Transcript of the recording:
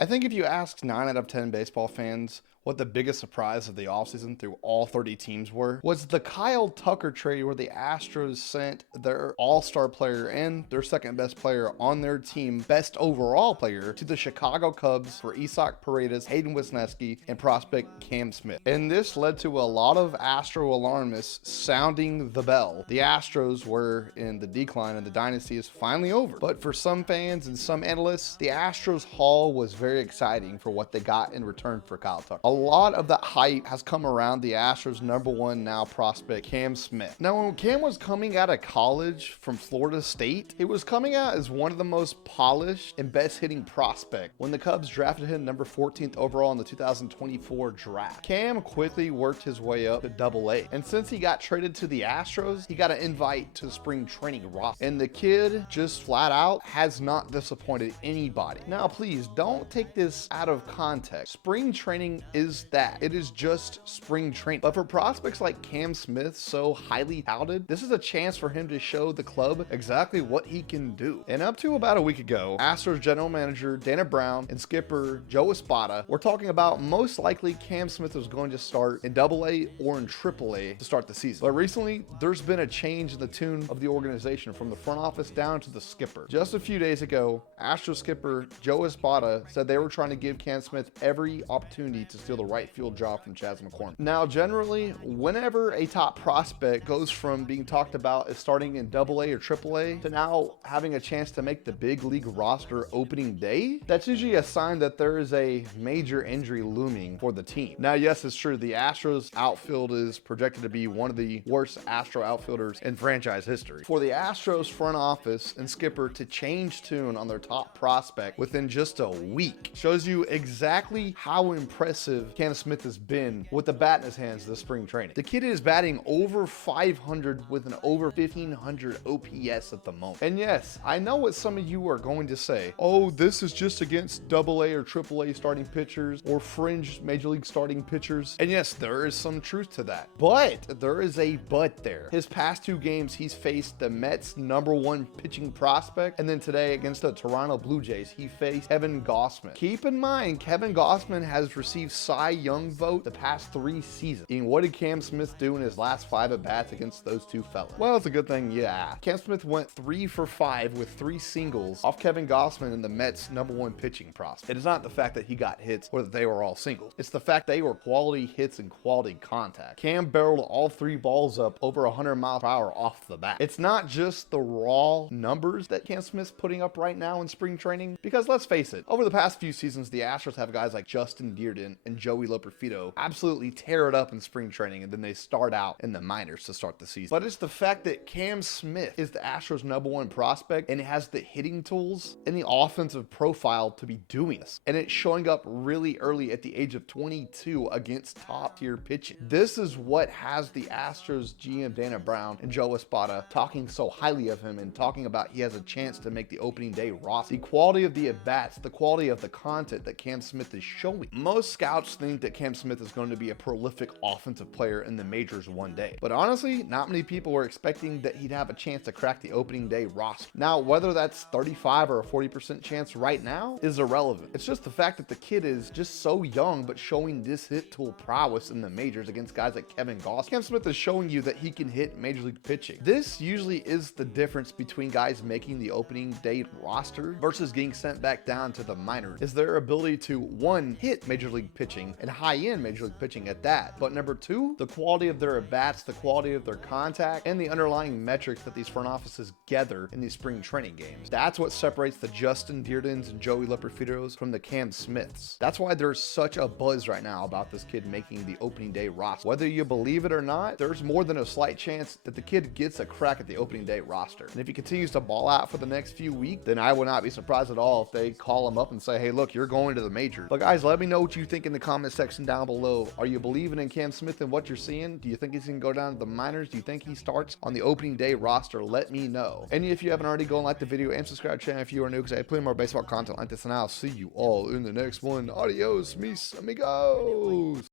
I think if you asked 9 out of 10 baseball fans what the biggest surprise of the offseason through all 30 teams was the Kyle Tucker trade where the Astros sent their all-star player and their second best player on their team, best overall player, to the Chicago Cubs for Isaac Paredes, Hayden Wesneski, and prospect Cam Smith. And this led to a lot of Astro alarmists sounding the bell. The Astros were in the decline and the dynasty is finally over. But for some fans and some analysts, the Astros haul was very exciting for what they got in return for Kyle Tucker. A lot of that hype has come around the Astros' #1 now prospect, Cam Smith. Now, when Cam was coming out of college from Florida State, he was coming out as one of the most polished and best hitting prospect when the Cubs drafted him number 14th overall in the 2024 draft. Cam quickly worked his way up to Double-A, and since he got traded to the Astros, he got an invite to the spring training roster. And the kid just flat out has not disappointed anybody. Now, please don't take this out of context. Spring training is that. It is just spring training. But for prospects like Cam Smith, so highly touted, this is a chance for him to show the club exactly what he can do. And up to about a week ago, Astros general manager Dana Brown and skipper Joe Espada were talking about most likely Cam Smith was going to start in Double-A or in Triple-A to start the season. But recently, there's been a change in the tune of the organization from the front office down to the skipper. Just a few days ago, Astros skipper Joe Espada said they were trying to give Cam Smith every opportunity to steal the right field job from Chas McCormick. Now, generally, whenever a top prospect goes from being talked about as starting in Double-A or Triple-A to now having a chance to make the big league roster opening day, that's usually a sign that there is a major injury looming for the team. Now, yes, it's true. The Astros outfield is projected to be one of the worst Astro outfielders in franchise history. For the Astros front office and skipper to change tune on their top prospect within just a week shows you exactly how impressive Cam Smith has been with the bat in his hands this spring training. The kid is batting over 500 with an over 1500 OPS at the moment. And yes, I know what some of you are going to say. Oh, this is just against Double-A or Triple-A starting pitchers or fringe major league starting pitchers. And yes, there is some truth to that. But there is a but there. His past 2 games, he's faced the Mets' #1 pitching prospect. And then today against the Toronto Blue Jays, he faced Kevin Gausman. Keep in mind, Kevin Gausman has received Cy Young vote the past 3 seasons. And what did Cam Smith do in his last 5 at-bats against those 2 fellas? Well, it's a good thing, yeah. Cam Smith went 3 for 5 with 3 singles off Kevin Gausman and the Mets' #1 pitching prospect. It is not the fact that he got hits or that they were all singles. It's the fact they were quality hits and quality contact. Cam barreled all 3 balls up over 100 miles per hour off the bat. It's not just the raw numbers that Cam Smith's putting up right now in spring training, because let's face it, over the past few seasons, the Astros have guys like Justin Dearden and Joey Loperfido absolutely tear it up in spring training, and then they start out in the minors to start the season. But it's the fact that Cam Smith is the Astros' #1 prospect and has the hitting tools and the offensive profile to be doing this. And it's showing up really early at the age of 22 against top tier pitching. This is what has the Astros GM Dana Brown and Joe Espada talking so highly of him and talking about he has a chance to make the opening day roster. The quality of the at-bats, the quality of the content that Cam Smith is showing. Most scouts think that Cam Smith is going to be a prolific offensive player in the majors one day. But honestly, not many people were expecting that he'd have a chance to crack the opening day roster. Now, whether that's 35 or a 40% chance right now is irrelevant. It's just the fact that the kid is just so young but showing this hit tool prowess in the majors against guys like Kevin Gausman. Cam Smith is showing you that he can hit major league pitching. This usually is the difference between guys making the opening day roster versus getting sent back down to the minors, is their ability to, 1, hit major league pitching and high-end major league pitching at that, but number 2, the quality of their at-bats, the quality of their contact, and the underlying metrics that these front offices gather in these spring training games. That's what separates the Justin Deardens and Joey Loperfidos from the Cam Smiths. That's why there's such a buzz right now about this kid making the opening day roster. Whether you believe it or not, there's more than a slight chance that the kid gets a crack at the opening day roster. And if he continues to ball out for the next few weeks, then I would not be surprised at all if they call him up and say, hey, look, you're going to the majors. But guys, let me know what you think in the comment section down below. Are you believing in Cam Smith and what you're seeing? Do you think he's going to go down to the minors? Do you think he starts on the opening day roster? Let me know. And if you haven't already, go and like the video and subscribe to the channel if you are new, because I play more baseball content like this, and I'll see you all in the next one. Adios, mis amigos.